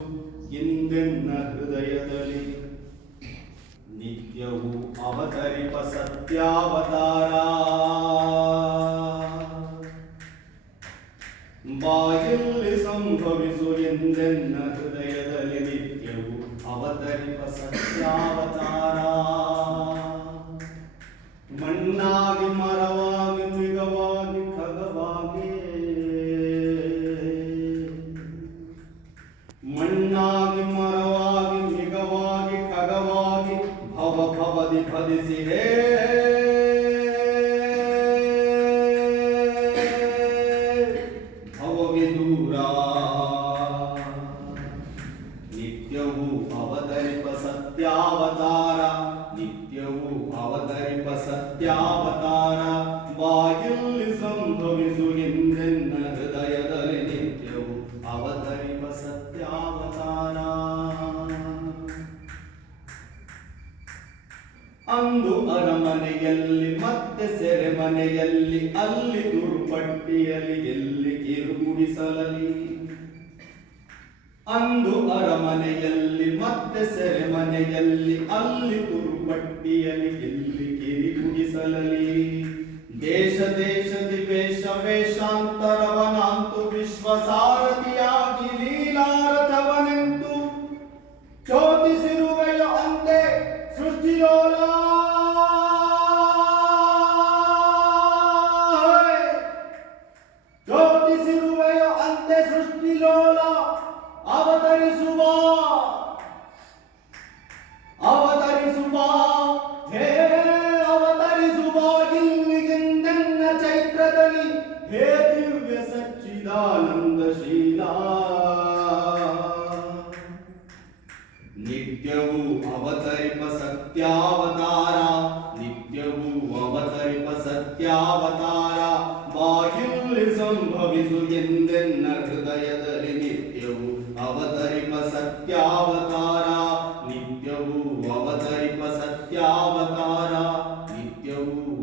ಎಂದೆನ್ನ ಹೃದಯದಲ್ಲಿ ನಿತ್ಯವೂ ಅವತರಿಪ ಸತ್ಯಾವತಾರ. ಬಾಯಲ್ಲಿ ಸಂಭವಿಸು ಎಂದೆನ್ನ ಹೃದಯದಲ್ಲಿ ನಿತ್ಯವೂ ಅವತರಿಪ ಸತ್ಯಾವತಾರ. ಭವದಿ ದೂರ ನಿತ್ಯವೂ ಅವತರಿಪ ಸತ್ಯಾವತಾರ ನಿತ್ಯವೂ ಅವತರಿಪ ಸತ್ಯಾವತಾರ ಬಾಯಲ್ಲಿ ಅಂದು ಅರಮನೆಯಲ್ಲಿ, ಮತ್ತೆ ಸೆರೆಮನೆಯಲ್ಲಿ, ಅಲ್ಲಿ ದುರ್ಪಟ್ಟಿಯಲ್ಲಿ ಎಲ್ಲಿ ಕಿರುಗುಡಿಸಲಲಿ ಅಂದು ಅರಮನೆಯಲ್ಲಿ, ಮತ್ತೆ ಸೆರೆಮನೆಯಲ್ಲಿ, ಅಲ್ಲಿ ತುರುಪಟ್ಟಿಯಲ್ಲಿ ಎಲ್ಲಿ ಕಿರಿಗುಡಿಸಲಲಿ ದೇಶ ದೇಶದಿ ವೇಷ ವೇಷಾಂತರವನಾಂತು, ವಿಶ್ವಸಾರಥಿಯಾಗಿ ಲೀಲಾರಥವನೆಂತು ಚೋದಿಸಿರುವೆಯ ಅಂತೆ ಸೃಷ್ಟಿಲೋಲ ಅವತರಿಸುವ. ಅವತರಿಸುವ. ಹೇ, ಅವತರಿಸುವ. ಇಲ್ಲಿಗೆಂದೆನ್ನ ಚೈತ್ರದಲ್ಲಿ? ಹೇ, ದಿವ್ಯ ಸಚ್ಚಿದಾನಂದಶೀಲ ನಿತ್ಯವೂ ಅವತರಿಪ ಸತ್ಯಾವತಾರ. ನಿತ್ಯವೂ ಅವತರಿಪ ಸಂಭವಿಸು ಎಂದೆನ್ನ ಸತ್ಯಾವತಾರ ನಿತ್ಯವೂ ಅವತರಿಪ ಸತ್ಯಾವತಾರ